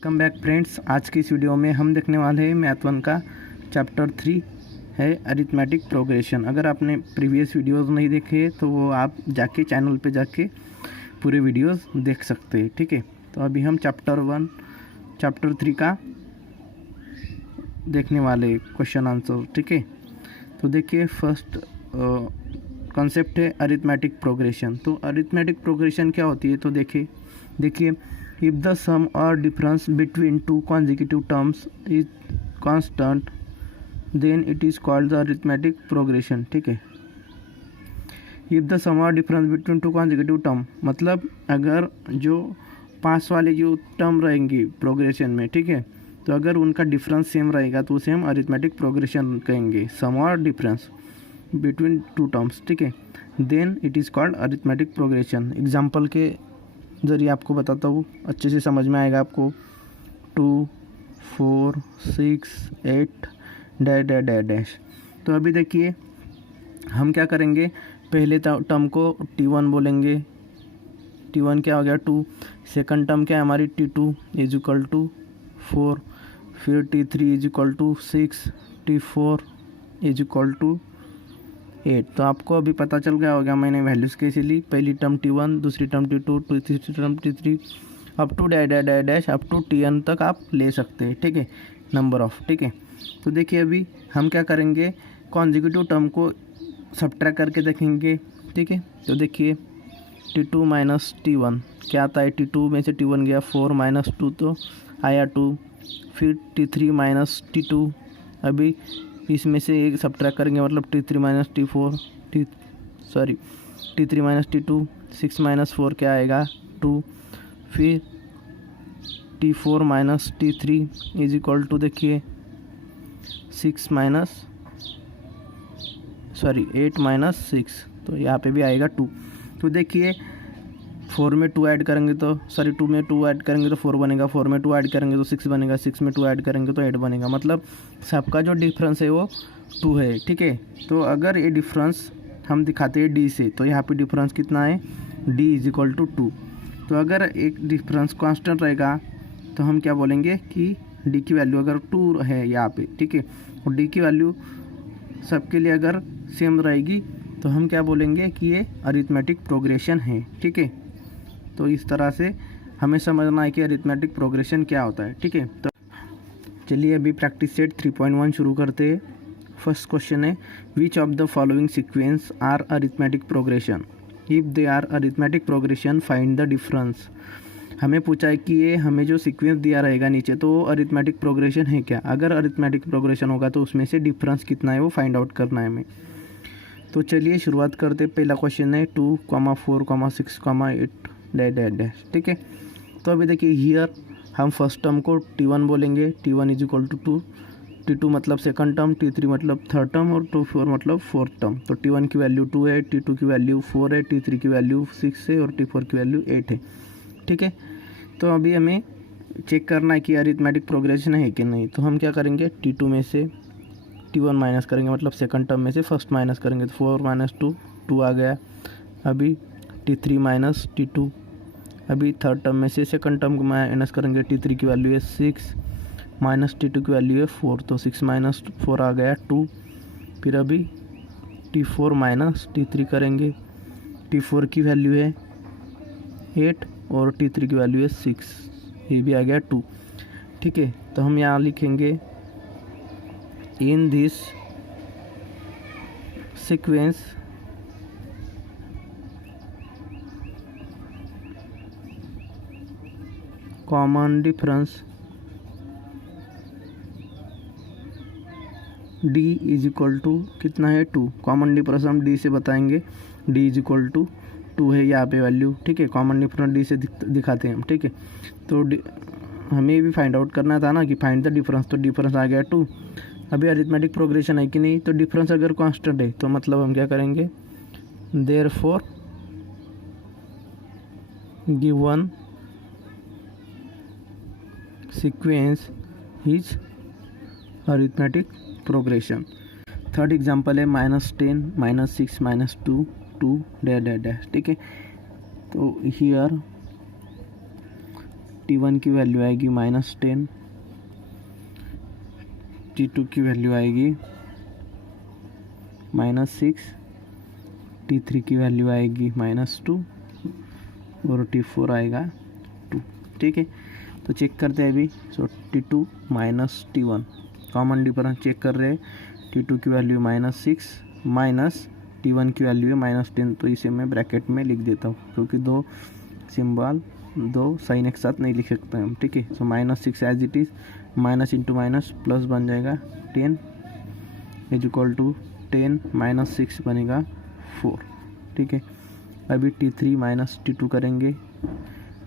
Welcome back friends. आज की इस वीडियो में हम देखने वाले हैं मैथ 1 का चैप्टर 3 है अरिथमेटिक प्रोग्रेशन। अगर आपने प्रीवियस वीडियोस नहीं देखे तो वो आप जाके चैनल पे जाके पूरे वीडियोस देख सकते हैं, ठीक है। तो अभी हम चैप्टर 3 का देखने वाले क्वेश्चन आंसर, ठीक है। तो देखिए, फर्स्ट कॉन्सेप्ट है अरिथमेटिक प्रोग्रेशन। तो अरिथमेटिक प्रोग्रेशन क्या होती है, तो देखिए if the sum or difference between two consecutive terms is constant then it is called the arithmetic progression, ठीक है। if the sum or difference between two consecutive term मतलब अगर जो पास वाले जो टर्म रहेंगे प्रोग्रेशन में, ठीक है, तो अगर उनका डिफरेंस सेम रहेगा तो उसे हम अरिथमेटिक प्रोग्रेशन कहेंगे। सम और डिफरेंस बिटवीन टू टर्म्स, ठीक है, then it is called arithmetic progression. Example के जरिए आपको बताता हूँ, अच्छे से समझ में आएगा आपको। 2, 4, 6, 8 डैश डैश डैश डैश। तो अभी देखिए हम क्या करेंगे, पहले टर्म को T1 बोलेंगे। T1 क्या हो गया 2। सेकंड टर्म क्या है हमारी T2 इज इक्वल टू 4। फिर T3 is equal to 6। T4 is equal to 8। तो आपको अभी पता चल गया होगा मैंने वैल्यूज़ कैसे ली। पहली टर्म T1, दूसरी टर्म T2, तीसरी term T3, up to dash dash dash dash up to Tn तक आप ले सकते हैं, ठीक है, नंबर ऑफ, ठीक है। तो देखिए अभी हम क्या करेंगे, कॉन्जिक्यूटिव टर्म को सब्ट्रैक्ट करके देखेंगे, ठीक है। तो देखिए T2 माइनस T1 क्या आता है, T2 में से T1 गया 4 माइनस 2 तो आया 2। फिर T3 माइनस T2, अभी इसमें से एक सब्ट्रैक्ट करेंगे मतलब T3 minus T4 T3 minus T2, 6 minus 4 क्या आएगा 2। फिर T4 minus T3 is equal to देखिए 8 माइनस 6, तो यहाँ पे भी आएगा 2। तो देखिए 4 में 2 ऐड करेंगे तो 2 में 2 ऐड करेंगे तो 4 बनेगा, 4 में 2 ऐड करेंगे तो 6 बनेगा, 6 में 2 ऐड करेंगे तो 8 बनेगा। मतलब सबका जो डिफरेंस है वो 2 है, ठीक है। तो अगर ये डिफरेंस हम दिखाते हैं D से, तो यहाँ पे डिफरेंस कितना है, D इज इक्वल टू 2। तो अगर एक डिफरेंस कांस्टेंट रहेगा तो हम क्या बोलेंगे कि D की वैल्यू अगर 2 है यहाँ पे, ठीक है, और D की वैल्यू सबके लिए अगर सेम रहेगी तो हम क्या बोलेंगे कि ये अरिथमेटिक प्रोग्रेशन है, ठीक है। तो इस तरह से हमें समझना है कि अरिथमेटिक प्रोग्रेशन क्या होता है, ठीक है। तो चलिए अभी प्रैक्टिस सेट 3.1 शुरू करते हैं। फर्स्ट क्वेश्चन है, which of the following sequence are arithmetic progression, if they are arithmetic progression find the difference. हमें पूछा है कि ये हमें जो सीक्वेंस दिया रहेगा नीचे तो अरिथमेटिक प्रोग्रेशन है क्या। अगर अरिथमेटिक प्रोग्रेशन होगा तो उसमें से डिफरेंस कितना है वो फाइंड आउट करना है हमें। तो चलिए शुरुआत करते। पहला क्वेश्चन है 2, 4, 6, 8 डैश डैश डैश, ठीक है। तो अभी देखिए हियर हम फर्स्ट टर्म को T1 बोलेंगे, T1 is equal to 2, T2 मतलब सेकंड टर्म, T3 मतलब थर्ड टर्म और T4 मतलब फोर्थ टर्म। तो T1 की वैल्यू 2 है, T2 की वैल्यू 4 है, T3 की वैल्यू 6 है और T4 की वैल्यू 8 है, ठीक है। तो अभी हमें चेक करना है कि अरिथमेटिक प्रोग्रेशन है कि नहीं। तो हम क्या करेंगे, T2 में से T1 माइनस करेंगे, मतलब सेकंड टर्म में से फर्स्ट माइनस करेंगे, तो 4 माइनस 2 2 आ गया। अभी T3 माइनस T2, अभी थर्ड टर्म में से सेकंड टर्म को माइनस करेंगे, T3 की वैल्यू है 6 माइनस T2 की वैल्यू है 4, तो 6 माइनस 4 आ गया 2। फिर अभी T4 माइनस T3 करेंगे, T4 की वैल्यू है 8 और T3 की वैल्यू है 6, ये भी आ गया 2, ठीक है। तो हम यहाँ लिखेंगे in this sequence common difference D is equal to कितना है 2। कॉमन डिफरेंस हम D से बताएंगे, D इज इक्वल टू 2 है यहाँ पे वैल्यू, ठीक है। कॉमन डिफरेंस D से दिखाते हैं हम, ठीक है। तो हमें भी फाइंड आउट करना था ना कि फाइंड द डिफरेंस, तो डिफरेंस आ गया 2। अभी अरिथमेटिक प्रोग्रेशन है कि नहीं, तो डिफरेंस अगर कांस्टेंट है तो मतलब हम क्या करेंगे, therefore given sequence is arithmetic progression. Third example है -10, -6, -2, 2 डैश डैश डैश, ठीक है। तो हियर T1 की वैल्यू आएगी -10, T2 की वैल्यू आएगी -6, T3 की वैल्यू आएगी -2 और T4 आएगा 2। ठीक है, तो चेक करते हैं अभी। So T2 minus T1 common difference check कर रहे हैं। T2 की वैल्यू -6 माइनस T1 की वैल्यू है -10, तो इसे मैं ब्रैकेट में लिख देता हूँ क्योंकि दो सिंबल दो साइन एक साथ नहीं लिख सकते हम। ठीक है, so -6 as it is, minus into minus plus बन जाएगा 10 इज इक्वल टू 10 -6 बनेगा 4। ठीक है, अभी T3 माइनस T2 करेंगे।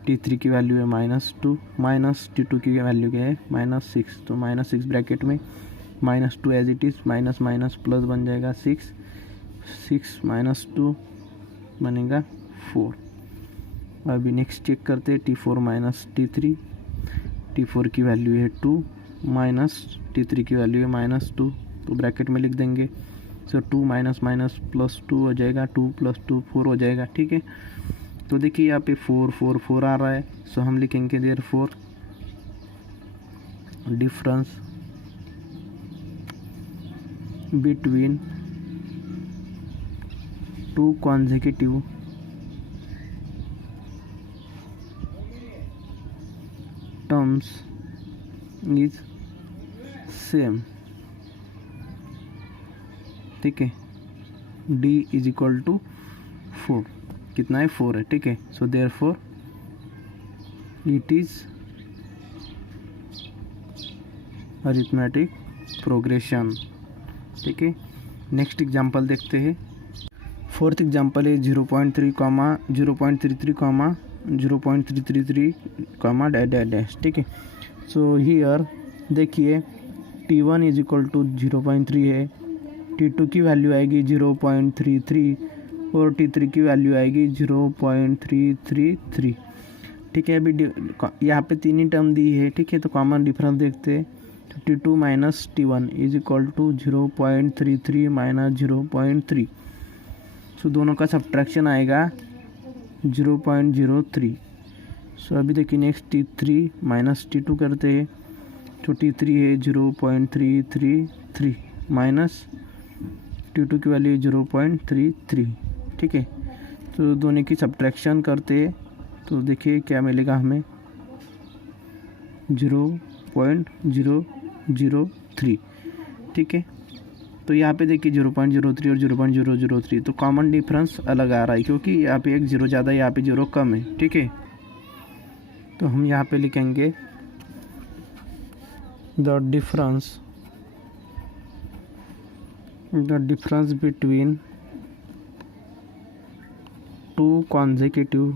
T3 की वैल्यू है -2 माइनस T2 की वैल्यू क्या है -6, तो -6 ब्रैकेट में -2 as it is, minus minus plus बन जाएगा 6 -2 बनेगा 4। अभी नेक्स्ट चेक करते हैं T4 माइनस T3, T4 की वैल्यू है 2 माइनस T3 की वैल्यू है -2, तो ब्रैकेट में लिख देंगे। सो 2 माइनस माइनस प्लस 2 हो जाएगा, 2 + 2 4 हो जाएगा। ठीक है, तो देखिए यहाँ पे 4 4 4 आ रहा है, सो हम लिखेंगे therefore difference between 2 consecutive terms is same। ठीक है, D इज इक्वल टू 4, कितना है 4 है। ठीक है, so therefore it is arithmetic progression. ठीक है, नेक्स्ट एग्जांपल देखते हैं। फोर्थ एग्जांपल है 0.3 0.33 0.333 डैश। ठीक है, सो हियर देखिए T1 इज इक्वल टू 0.3 है, T2 की वैल्यू आएगी 0.33 और T3 की वैल्यू आएगी 0.333। ठीक है, अभी यहाँ पे तीन ही टर्म दी है। ठीक है, तो कॉमन डिफरेंस देखते हैं। तो T2 minus T1 is equal to 0.33 minus 0.3, so दोनों का सब्ट्रैक्शन आएगा 0.03। सो अभी देखिए नेक्स्ट T3 माइनस T2 करते हैं, तो T3 है 0.333 माइनस T2 की वैल्यू 0.33। ठीक है, तो दोनों की सब्ट्रैक्शन करते हैं, तो देखिए क्या मिलेगा हमें 0.003। ठीक है, तो यहाँ पे देखिए 0.03 और 0.003, तो कॉमन डिफरेंस अलग आ रहा है क्योंकि यहाँ पे एक 0 ज़्यादा, यहाँ पे 0 कम है। ठीक है, तो हम यहाँ पे लिखेंगे the difference between 2 consecutive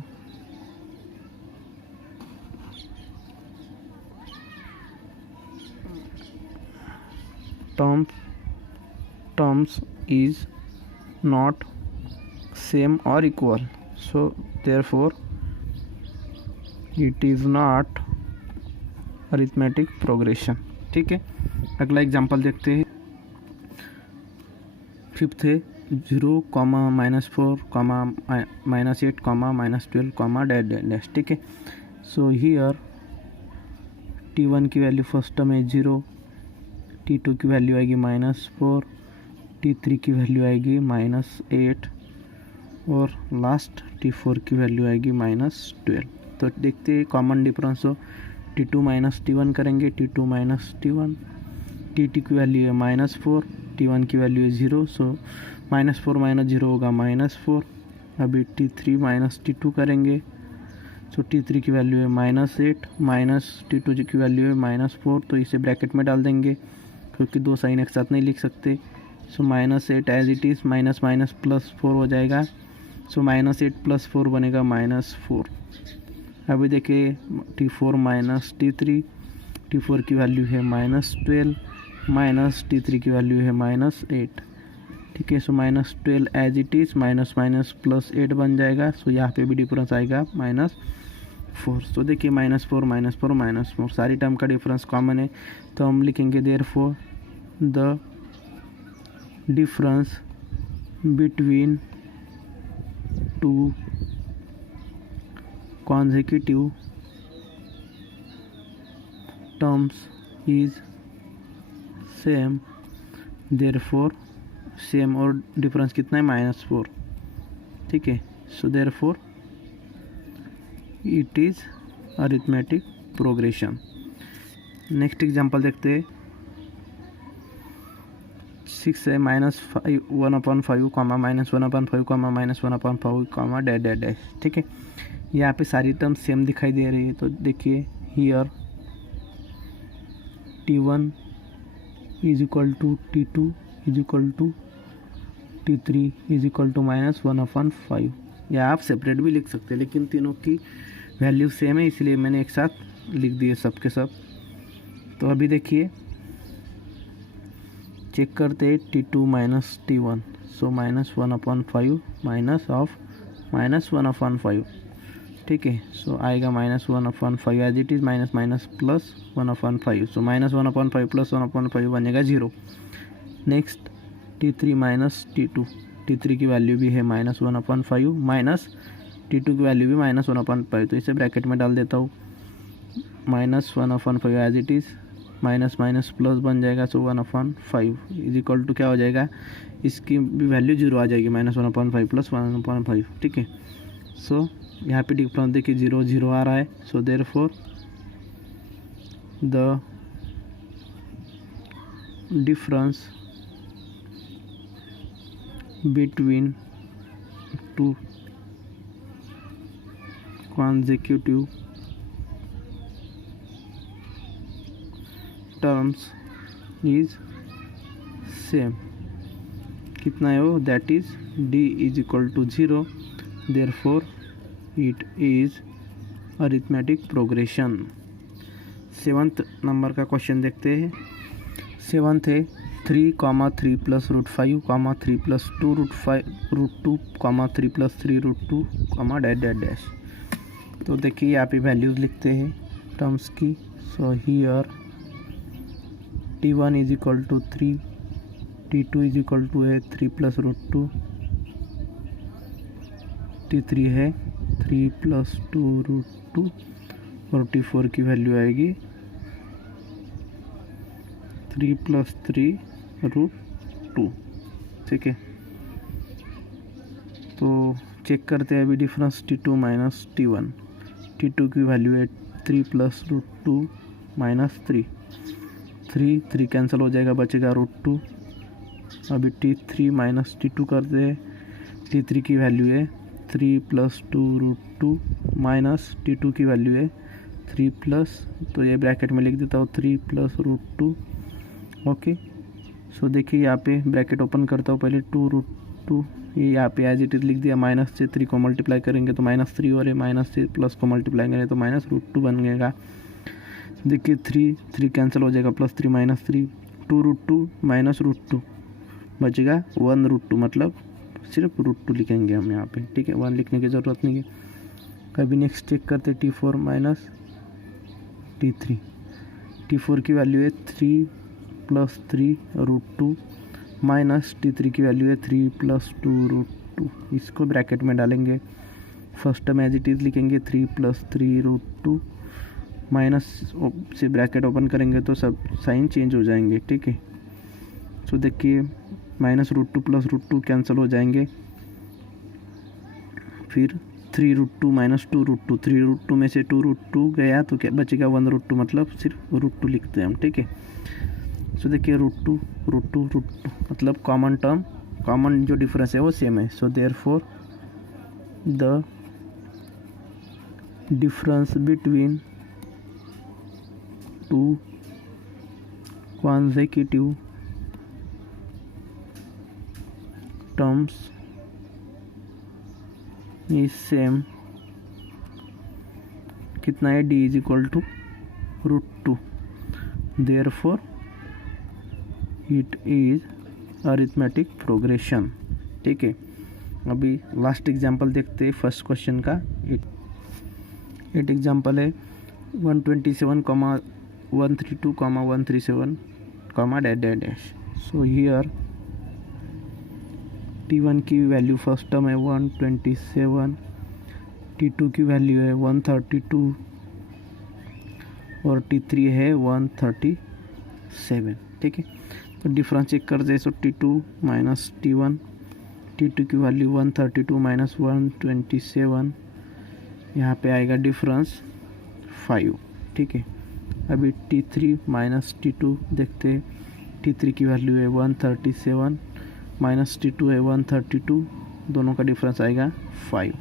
terms is not same or equal, so therefore it is not arithmetic progression। ठीक है, अगला एग्जांपल देखते हैं। फिफ्थ है 0, -4, -8, -12, डैश। ठीक है, सो हियर T1 की वैल्यू फर्स्ट टर्म है 0, T2 की वैल्यू आएगी -4, T3 की वैल्यू आएगी -8 और लास्ट T4 की वैल्यू आएगी -12। तो देखते हैं कॉमन डिफरेंस हो, T2 माइनस T1 करेंगे, T2 माइनस T1, T2 की वैल्यू है -4, T1 की वैल्यू है 0, सो -4 - 0 होगा -4। अभी T3 माइनस T2 करेंगे, सो T3 की वैल्यू है -8 माइनस T2 की वैल्यू है -4, तो इसे ब्रैकेट में डाल देंगे क्योंकि दो साइन एक साथ नहीं लिख सकते। So -8 as it is, minus minus +4 हो जाएगा, सो -8 + 4 बनेगा -4। अभी देखिए T4 माइनस T4 की वैल्यू है -12 माइनस T3 की वैल्यू है -8। ठीक है, so -12 as it is, minus minus +8 बन जाएगा, सो यहाँ पे भी डिफरेंस आएगा -4। तो देखिए -4 -4 -4 सारी टर्म का डिफरेंस कॉमन है, तो हम लिखेंगे therefore the difference between 2 consecutive terms is same, therefore same और डिफरेंस कितना है -4, ठीक है। So therefore it is arithmetic progression. Next example देखते हैं। 6 है -5 1/5 comma -1/5 comma -1/5 comma dash dash dash, ठीक है। यहाँ पे सारी टर्म सेम दिखाई दे रही है, तो देखिए here T1 is equal to T2 is equal to T3 is equal to -1/5, या आप सेपरेट भी लिख सकते हैं, लेकिन तीनों की वैल्यू सेम है इसलिए मैंने एक साथ लिख दिए सब के सब। तो अभी देखिए चेक करते हैं T2 माइनस T1, सो -1/5 -1/5, ठीक है। सो आएगा -1/5 as it is, minus minus plus 1/5, so -1/5 plus 1/5 बनेगा 0। Next T3 minus T2, T3 की वैल्यू भी है -1/5 माइनस T2 की वैल्यू भी -1/5, तो इसे ब्रैकेट में डाल देता हूँ। -1/5 as it is, minus minus plus बन जाएगा, सो 1/5 इज इक्वल टू क्या हो जाएगा, इसकी भी वैल्यू 0 आ जाएगी, -1/5 प्लस 1/5, ठीक है। सो यहाँ पे डिफरेंस देखिए 0 0 आ रहा है, so therefore the difference between two consecutive terms is same, कितना है वो, that is d is equal to 0, therefore it is arithmetic progression. 7th number का क्वेश्चन देखते हैं। 7th है 3, 3 plus √5, 3 plus 2 √2, 3 plus 3 √2, dash dash dash. तो देखिए यहाँ पे वैल्यूज़ लिखते हैं टर्म्स की। So here T1 is equal to 3, T2 is equal to है 3 प्लस √2, T3 है 3 प्लस 2 √2, और T4 की वैल्यू आएगी 3 प्लस 3 √2, ठीक है। तो चेक करते हैं अभी difference T2 minus T1। T2 की वैल्यू है 3 प्लस √2 माइनस 3, 3 कैंसिल हो जाएगा, बचेगा √2। अभी T3 माइनस T2 करते हैं। T3 की वैल्यू है 3 प्लस 2 √2 माइनस T2 की वैल्यू है 3 प्लस, तो ये ब्रैकेट में लिख देता हूँ 3 प्लस √2, ओके। सो देखिए यहाँ पे ब्रैकेट ओपन करता हूँ पहले, 2 √2, ये यहाँ पे एज इट इज लिख दिया। माइनस से 3 को मल्टीप्लाई करेंगे तो -3, और ये माइनस से प्लस को मल्टीप्लाई करेंगे तो -√2 बन गएगा। देखिए 3 कैंसिल हो जाएगा, +3 -3, 2 √2 माइनस √2 बचेगा 1 √2, मतलब सिर्फ √2 लिखेंगे हम यहाँ पे, ठीक है, 1 लिखने की ज़रूरत नहीं है। अभी नेक्स्ट चेक करते T4 माइनस T3। T4 की वैल्यू है 3 प्लस 3 √2 माइनस T3 की वैल्यू है 3 प्लस 2 √2, इसको ब्रैकेट में डालेंगे। First term as it is लिखेंगे 3 प्लस 3 √2, माइनस से ब्रैकेट ओपन करेंगे तो सब साइन चेंज हो जाएंगे, ठीक है। सो देखिए -√2 प्लस √2 कैंसिल हो जाएंगे, फिर 3 √2 माइनस 2 √2, 3 √2 में से 2 √2 गया तो क्या बचेगा 1 √2, मतलब सिर्फ √2 लिखते हैं हम, ठीक है। सो देखिए √2 मतलब कॉमन टर्म, कॉमन जो डिफरेंस है वो सेम है। So therefore the difference between two consecutive terms is same, कितना है, d is equal to √2, therefore it is arithmetic progression, ठीक है। अभी लास्ट एग्जांपल देखते हैं फर्स्ट क्वेश्चन का। 8 एग्जांपल है 127, 132, 137, dash dash dash. So here T1 की वैल्यू फर्स्ट टर्म है 127, T2 की वैल्यू है 132, और T3 है 137, ठीक है। तो डिफरेंस चेक कर दे, सो T2 माइनस T1, T2 की वैल्यू 132 माइनस 127, यहाँ पे आएगा डिफरेंस 5, ठीक है। अभी T3 माइनस T2 देखते हैं, T3 की वैल्यू है 137 माइनस T2 है 132, दोनों का डिफरेंस आएगा 5।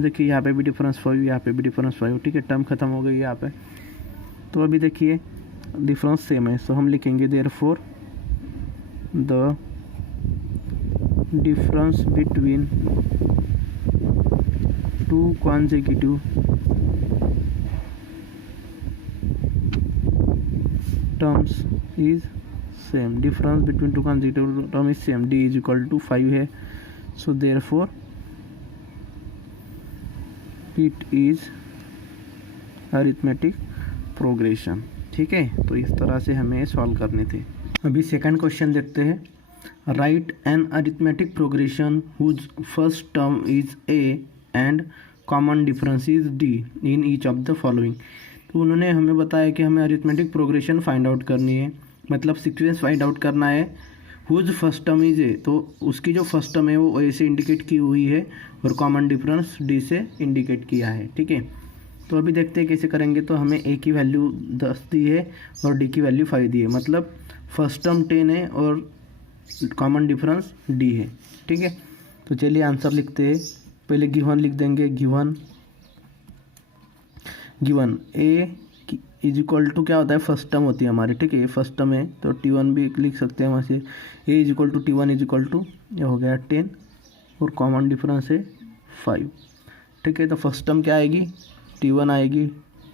देखिए यहाँ पे भी डिफरेंस 5, यहाँ पे भी डिफरेंस 5, ठीक है। टर्म खत्म हो गई यहाँ पे। तो अभी देखिए डिफरेंस सेम है, सो हम लिखेंगे therefore the difference between two consecutive terms is same, difference between two consecutive term is same, d is equal to 5 है, so therefore it is arithmetic progression, ठीक है। तो इस तरह से हमें सॉल्व करने थे। अभी सेकंड क्वेश्चन देखते हैं। Write an arithmetic progression whose first term is a and common difference is d in each of the following. तो उन्होंने हमें बताया कि हमें अरिथमेटिक प्रोग्रेशन फाइंड आउट करनी है, मतलब सीक्वेंस फाइंड आउट करना है। Whose first term is a, तो उसकी जो फर्स्ट टर्म है वो ए से इंडिकेट की हुई है और कॉमन डिफरेंस डी से इंडिकेट किया है, ठीक है। तो अभी देखते हैं कैसे करेंगे। तो हमें ए की वैल्यू 10 दी है और डी की वैल्यू 5 दी है, मतलब फर्स्ट टर्म 10 है और कॉमन डिफरेंस डी है, ठीक है। तो चलिए आंसर लिखते हैं। पहले गिवन लिख देंगे, given A is equal to क्या होता है, फर्स्ट टर्म होती है हमारी, ठीक है। ये फर्स्ट टर्म है तो T1 भी लिख सकते हैं वहाँ से। A is equal to T1 is equal to, ये हो गया 10 और कॉमन डिफरेंस है 5, ठीक है। तो फर्स्ट टर्म क्या आएगी, T1 आएगी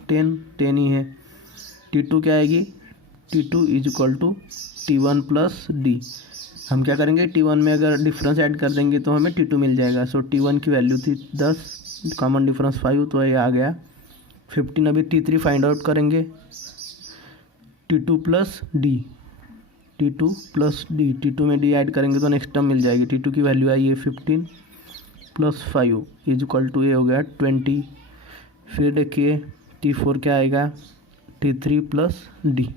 10 ही है। T2 क्या आएगी, T2 is equal to T1 plus d. हम क्या करेंगे, T1 में अगर डिफरेंस ऐड कर देंगे तो हमें T2 मिल जाएगा। सो T1 की वैल्यू थी 10, कॉमन डिफरेंस 5, तो ये आ गया 15। अभी T3 फाइंड आउट करेंगे, T2 plus D, T2 plus D, T2 में डी ऐड करेंगे तो नेक्स्ट टर्म मिल जाएगी। T2 की वैल्यू आई है 15 प्लस 5 इज इक्वल टू, ये हो गया 20। फिर देखिए T4 क्या आएगा, T3 plus D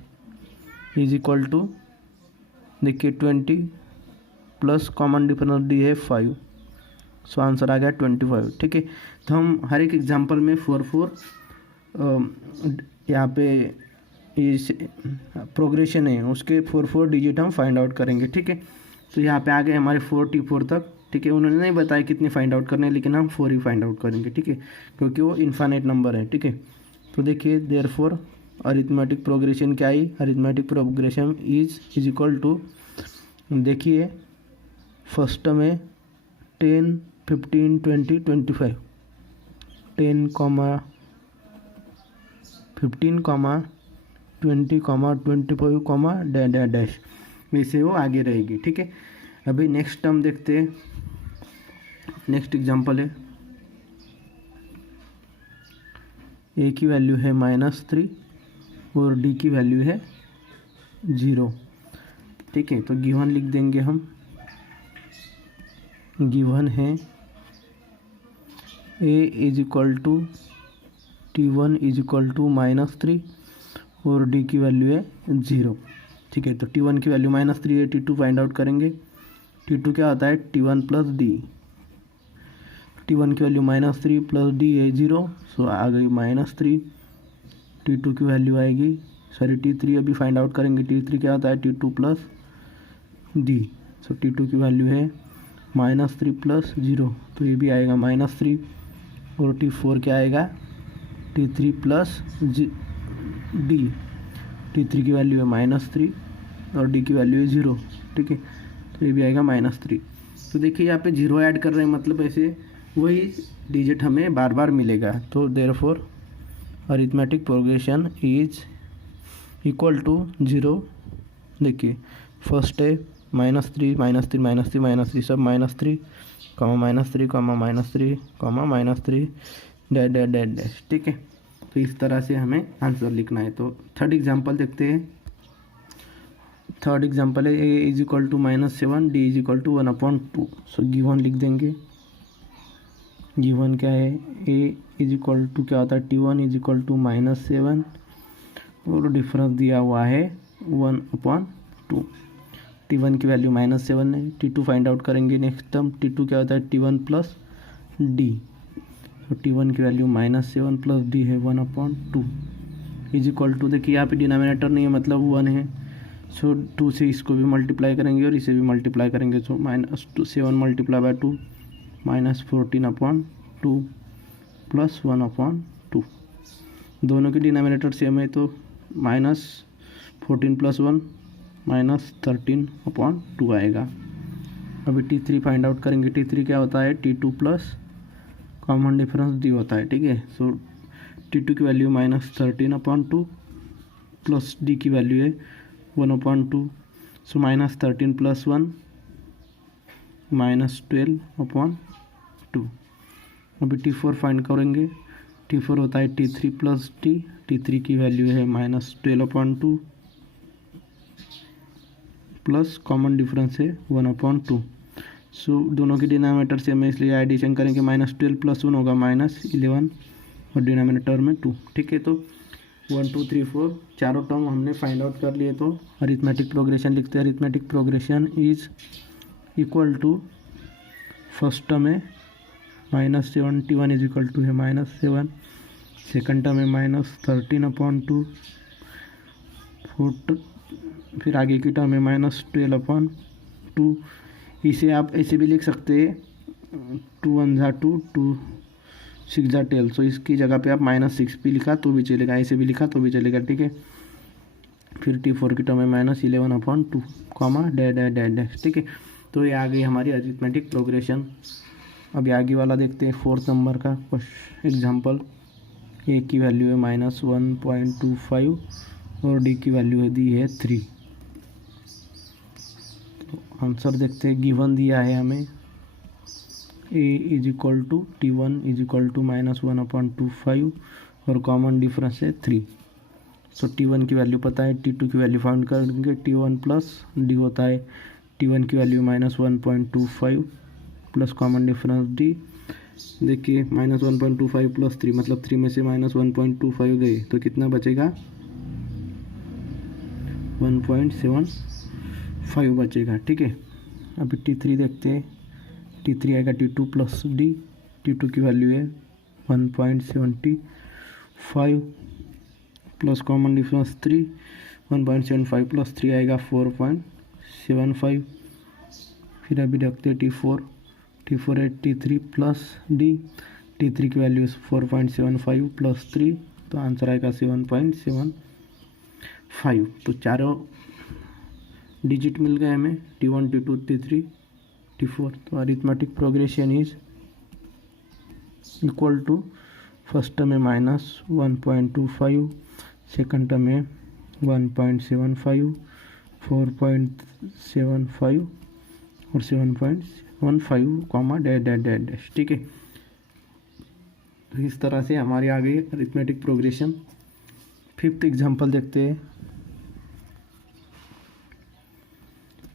is equal to, देखिए 20 प्लस कॉमन डिफरेंस डी है 5, सो आंसर आ गया 25, ठीक है। तो हम हर एक एग्जांपल में 4 यहाँ पे ये प्रोग्रेशन है उसके 4 डिजिट हम फाइंड आउट करेंगे, ठीक है। तो यहाँ पे आ गए हमारे 4 तक, ठीक है। उन्होंने नहीं बताया कितने फाइंड आउट करने, लेकिन हम 4 ही फाइंड आउट करेंगे, ठीक है, क्योंकि वो इन्फाइनाइट नंबर है, ठीक है। तो देखिए देयरफॉर अरिथमेटिक प्रोग्रेशन क्या आई, arithmetic progression is equal to, देखिए फर्स्ट टर्म है 10, 15, 20, 25, 10, 15, 20, 25, डैश, वैसे वो आगे रहेगी, ठीक है। अभी नेक्स्ट टर्म देखते हैं। नेक्स्ट एग्जांपल है, ए की वैल्यू है -3 और डी की वैल्यू है 0, ठीक है। तो गिवन लिख देंगे हम, गिवन है A is equal to T1 is equal to -3 और डी की वैल्यू है 0, ठीक है। तो T1 की वैल्यू -3 है, T2 फाइंड आउट करेंगे। T2 क्या होता है, T1 प्लस डी, T1 की वैल्यू -3 प्लस डी है 0, सो आ गई -3। T2 की वैल्यू आएगी, सॉरी T3 अभी फाइंड आउट करेंगे। T3 क्या होता है, T2 प्लस डी, सो T2 की वैल्यू है -3 प्लस 0, तो ये भी आएगा -3। और T4 क्या आएगा, T3 प्लस डी, T3 की वैल्यू है -3 और डी की वैल्यू है 0, ठीक है। तो ये भी आएगा -3। तो देखिए यहाँ पे 0 ऐड कर रहे हैं, मतलब ऐसे वही डिजिट हमें बार बार मिलेगा। तो therefore arithmetic progression is equal to 0। देखिए फर्स्ट है -3, -3, -3, -3, सब -3, -3, -3, डैश, ठीक है। तो इस तरह से हमें आंसर लिखना है। तो थर्ड एग्जांपल देखते हैं। थर्ड एग्जांपल है A is equal to -7, D is equal to 1/2। So given लिख देंगे, गिवन क्या है, ए इज इक्वल टू क्या होता है, T1 इज इक्वल टू -7 और डिफरेंस दिया हुआ है 1/2। T1 की वैल्यू -7 है। T2 फाइंड आउट करेंगे नेक्स्ट टर्म। T2 क्या होता है T1 प्लस डी। तो T1 की वैल्यू -7 प्लस डी है 1/2 इज इक्वल टू, देखिए यहाँ पे डिनोमिनेटर नहीं है मतलब 1 है। सो 2 से इसको भी मल्टीप्लाई करेंगे और इसे भी मल्टीप्लाई करेंगे। सो -7 मल्टीप्लाई बाय 2 -14/2 प्लस 1/2। दोनों की डिनोमिनेटर सेम है तो -14 प्लस 1 -13/2 आएगा। अभी T3 फाइंड आउट करेंगे। T3 क्या होता है T2 plus common difference D होता है, ठीक है। सो T2 की वैल्यू -13/2 प्लस डी की वैल्यू है 1/2। सो -13 प्लस 1 -12/2। अभी T4 फाइंड करेंगे। T4 होता है T3 प्लस डी। T3 की वैल्यू है -12/2 प्लस कॉमन डिफरेंस है 1/2। सो दोनों की डिनोमिनेटर सेम है इसलिए एडिशन करेंगे। -12 प्लस 1 होगा -11 और डिनोमिनेटर में 2, ठीक है। तो 1 2 3 4 चारों टर्म हमने फाइंड आउट कर लिए। तो अरिथमेटिक प्रोग्रेशन लिखते हैं। Arithmetic progression is equal to, first term है -7, T1 इज इक्वल टू है -7, सेकंड टर्म है -13/2, फिर आगे की टर्म है -12/2। इसे आप ऐसे भी लिख सकते हैं 2 1 जा 2 2 6 जा 12। सो इसकी जगह पे आप -6 भी लिखा तो भी चलेगा, ऐसे भी लिखा तो भी चलेगा, ठीक है। फिर T4 की टर्म है -11/2 comma dash dash dash dash, ठीक है। तो ये आ गई हमारी अरिथमेटिक प्रोग्रेशन। अभी आगे वाला देखते हैं 4th नंबर का एग्जाम्पल। ए की वैल्यू है -1.25 और डी की वैल्यू दी है 3। तो आंसर देखते हैं। गिवन दिया है हमें A is equal to T1 is equal to -1/25 और कॉमन डिफरेंस है 3। सो T1 की वैल्यू पता है, T2 की वैल्यू फाइंड करेंगे। T1 प्लस डी होता है T1 की value -1.25 plus common difference D. देखिए -1.25 प्लस 3 मतलब 3 में से -1.25 गए तो कितना बचेगा 1.75 बचेगा, ठीक है। अभी T3 देखते हैं। T3 आएगा T2 प्लस डी। T2 की वैल्यू है 1.75 प्लस कॉमन डिफरेंस 3। 1.75 प्लस 3 आएगा 4.75। फिर अभी देखते हैं T4 है T3 प्लस डी। T3 की वैल्यू 4.75 प्लस 3 तो आंसर आएगा 7.75। तो चारों डिजिट मिल गए हमें T1 T2 T3 T4। तो arithmetic progression is equal to, first term में -1.25, सेकंड टर्म में 1.75, 4.75 और 7.15 comma dash dash dash dash, ठीक है। तो इस तरह से हमारी आ गई अरिथमेटिक प्रोग्रेशन। 5th एग्जाम्पल देखते हैं।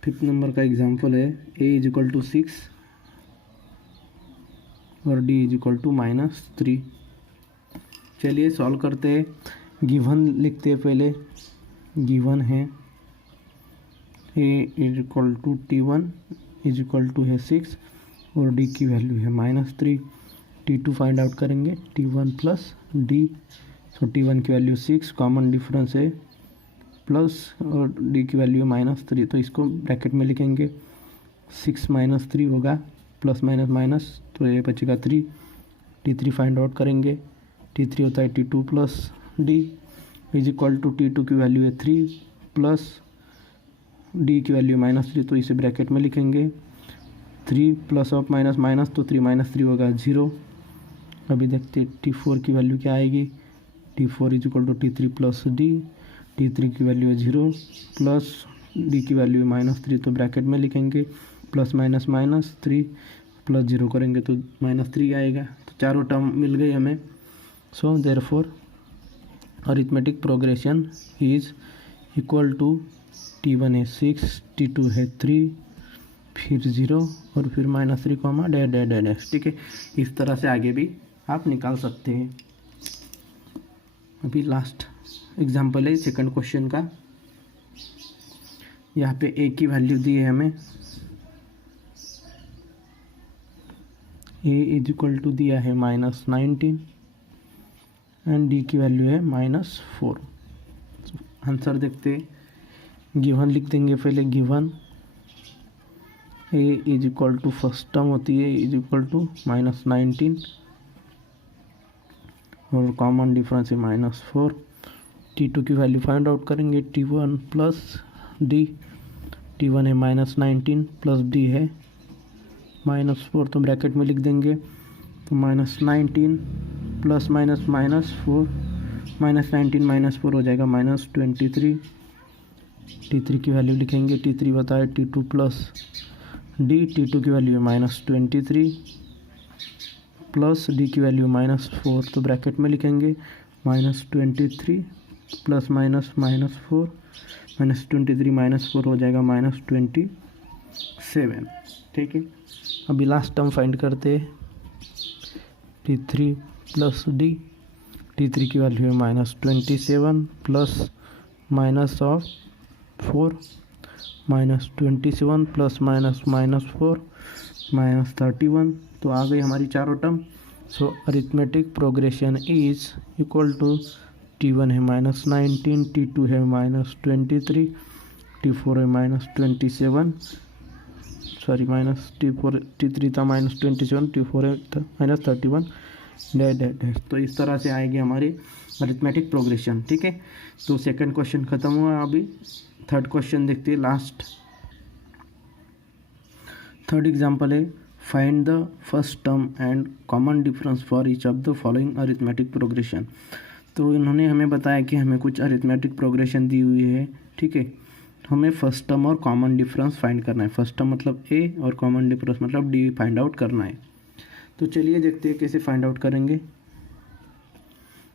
5th नंबर का एग्जाम्पल है ए इज इक्वल टू 6 और डी इज इक्वल टू -3। चलिए सॉल्व करते हैं। गिवन लिखते हैं पहले। गिवन है A is equal to T1 is equal to है 6 और डी की वैल्यू है -3। T2 फाइंड आउट करेंगे। T1 plus D. सो T1 की वैल्यू 6, कॉमन डिफरेंस है प्लस और डी की वैल्यू -3। तो इसको ब्रैकेट में लिखेंगे। 6 - 3 होगा, प्लस माइनस माइनस तो ये बचेगा 3। T3 फाइंड आउट करेंगे। T3 होता है T2 plus D is equal to T2 की वैल्यू है 3 प्लस डी की वैल्यू -3। तो इसे ब्रैकेट में लिखेंगे। 3 प्लस ऑफ माइनस माइनस तो 3 - 3 होगा 0। अभी देखते T4 की वैल्यू क्या आएगी। T4 is equal to T3 plus D. T3 की वैल्यू है 0 प्लस डी की वैल्यू है -3 तो ब्रैकेट में लिखेंगे। प्लस माइनस माइनस 3 प्लस 0 करेंगे तो -3 आएगा। तो चारों टर्म मिल गई हमें। So therefore arithmetic progression is equal to T1 है 6, T2 है 3, फिर 0 और फिर -3 comma dash dash dash dash, ठीक है। इस तरह से आगे भी आप निकाल सकते हैं। अभी लास्ट एग्जाम्पल है सेकंड क्वेश्चन का। यहाँ पे ए की वैल्यू दी है हमें, ए इज इक्वल टू दिया है -19 एंड डी की वैल्यू है -4। आंसर देखते, गिवन लिख देंगे पहले। Given A is equal to first term होती है इज इक्वल टू -19 और कॉमन डिफरेंस है -4। T2 की वैल्यू फाइंड आउट करेंगे। T1 प्लस डी, T1 है -19 प्लस डी है -4, तो ब्रैकेट में लिख देंगे। तो -19 प्लस -4, -19 -4 हो जाएगा -23। T3 की वैल्यू लिखेंगे। T3 बताए T2 प्लस डी, T2 की वैल्यू है -23 प्लस डी की वैल्यू -4, तो ब्रैकेट में लिखेंगे -23 प्लस -4, -23 -4 हो जाएगा -27। ठीक है, अभी लास्ट टर्म फाइंड करते हैं। T3 प्लस डी, T3 की वैल्यू है -27 प्लस -4, -27 प्लस -4 -31, तो आ गई हमारी चारों term. So arithmetic progression is equal to T1 है -19, T2 है -23, T4 है -27, सॉरी T3 था -27, T4 है -31 डैश। तो इस तरह से आएगी हमारी अरिथमेटिक प्रोग्रेशन। ठीक है, तो सेकंड क्वेश्चन ख़त्म हुआ। अभी थर्ड क्वेश्चन देखते हैं। लास्ट थर्ड एग्जाम्पल है, find the first term and common difference for each of the following arithmetic progression. तो इन्होंने हमें बताया कि हमें कुछ अरिथमेटिक प्रोग्रेशन दी हुई है। ठीक है, हमें फर्स्ट टर्म और कॉमन डिफरेंस फाइंड करना है। फर्स्ट टर्म मतलब ए और कॉमन डिफरेंस मतलब डी फाइंड आउट करना है। तो चलिए देखते हैं कैसे फाइंड आउट करेंगे।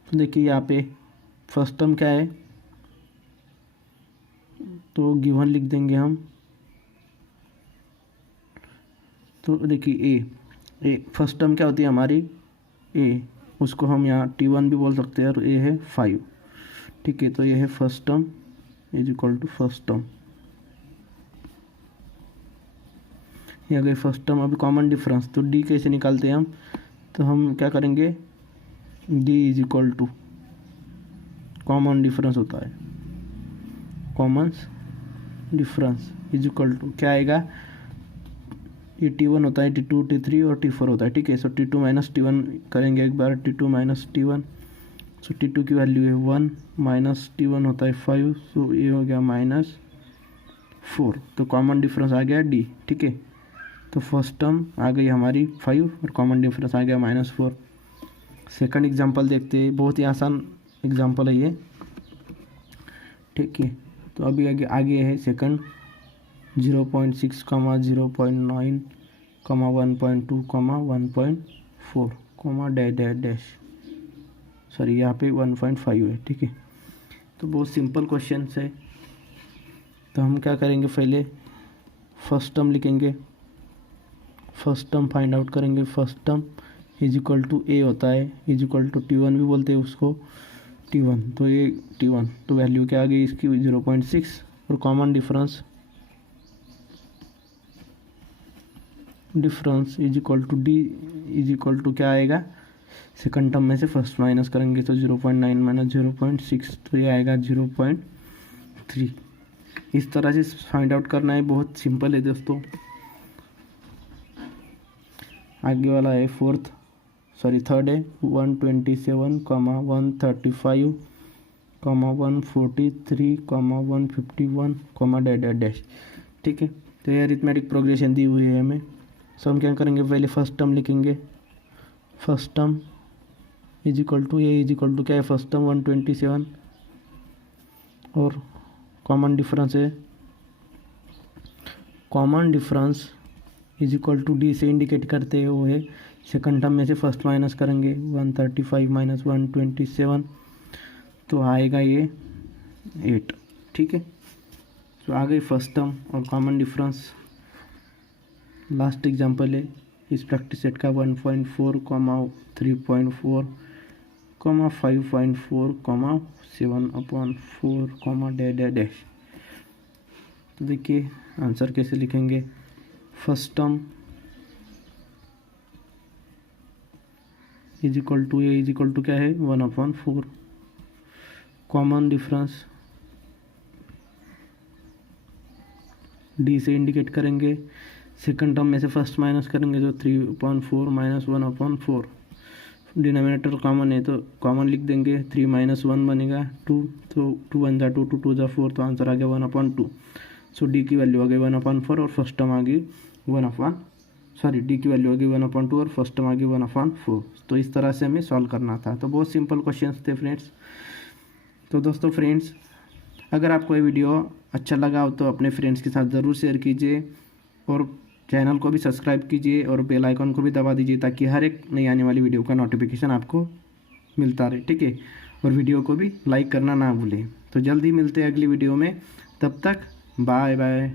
तो देखिए यहाँ पे फर्स्ट टर्म क्या है, तो गिवन लिख देंगे हम। तो देखिए ए फर्स्ट टर्म क्या होती है हमारी, ए, उसको हम यहाँ T1 भी बोल सकते हैं, और ए है 5। ठीक है, तो ये है first term is equal to first term, ये आ गई फर्स्ट टर्म। अभी कॉमन डिफरेंस, तो डी कैसे निकालते हैं हम, तो हम क्या करेंगे, D is equal to common difference होता है, common difference is equal to क्या आएगा, ये T1 होता है, T2 T3 और T4 होता है। ठीक है, सो T2 माइनस T1 करेंगे एक बार, T2 माइनस T1, सो T2 की वैल्यू है 1 माइनस T1 होता है 5, सो ये हो गया -4। तो कॉमन डिफरेंस आ गया D। ठीक है, तो फर्स्ट टर्म आ गई हमारी 5 और कॉमन डिफरेंस आ गया -4। सेकंड एग्जांपल देखते हैं, बहुत ही आसान एग्जांपल है ये। ठीक है, तो अभी आगे है सेकंड 0.6, 0.9, 1.2, 1.4, डैश, सॉरी यहाँ पे 1.5 है। ठीक है, तो बहुत सिंपल क्वेश्चन है। तो हम क्या करेंगे, पहले फर्स्ट टर्म लिखेंगे, फर्स्ट टर्म फाइंड आउट करेंगे। First term is equal to A होता है, इज इक्वल टू T1 भी बोलते हैं उसको, T1, तो ये T1, तो वैल्यू क्या आ गई इसकी 0.6, और common difference is equal to D is equal to क्या आएगा, सेकंड टर्म में से फर्स्ट माइनस करेंगे तो 0.9 माइनस 0.6, तो ये आएगा 0.3। इस तरह से फाइंड आउट करना है, बहुत सिंपल है दोस्तों। आगे वाला है थर्ड है 127, 135, 143, 151, डैश। ठीक है, तो ये अरिथमेटिक प्रोग्रेशन दी हुई है हमें। सो हम क्या करेंगे, पहले फर्स्ट टर्म लिखेंगे। First term is equal to A is equal to क्या है, फर्स्ट टर्म 127 और कॉमन डिफरेंस है, common difference is equal to D से इंडिकेट करते हैं वो है सेकंड टर्म में से फर्स्ट माइनस करेंगे 135 माइनस 127, तो आएगा ये 8। ठीक है, तो आ गई फर्स्ट टर्म और कॉमन डिफरेंस। लास्ट एग्जांपल है इस प्रैक्टिस सेट का 1.4, 3.4, 5.4 7/4 डैश। तो देखिए आंसर कैसे लिखेंगे। First term is equal to A is equal to क्या है 1/4, कॉमन डिफरेंस डी से इंडिकेट करेंगे। सेकंड टर्म में से फर्स्ट माइनस करेंगे तो 3/4 - 1/4, डिनोमिनेटर कॉमन है तो कॉमन लिख देंगे। 3 - 1 बनेगा 2, तो 2 1 जा 2, 2 2 जा 4, तो आंसर आ गया 1/2। सो डी की वैल्यू आ गई 1/4 और फर्स्ट टर्म आ गई डी की वैल्यू आ गई 1/2 और फर्स्ट टर्म आ गई 1/4। तो इस तरह से हमें सॉल्व करना था। तो बहुत सिंपल क्वेश्चन थे फ्रेंड्स। तो दोस्तों फ्रेंड्स, अगर आपको ये वीडियो अच्छा लगा हो तो अपने फ्रेंड्स के साथ ज़रूर शेयर कीजिए और चैनल को भी सब्सक्राइब कीजिए और बेल आइकन को भी दबा दीजिए ताकि हर एक नई आने वाली वीडियो का नोटिफिकेशन आपको मिलता रहे, ठीक है। और वीडियो को भी लाइक करना ना भूलें। तो जल्दी मिलते हैं अगली वीडियो में, तब तक बाय बाय।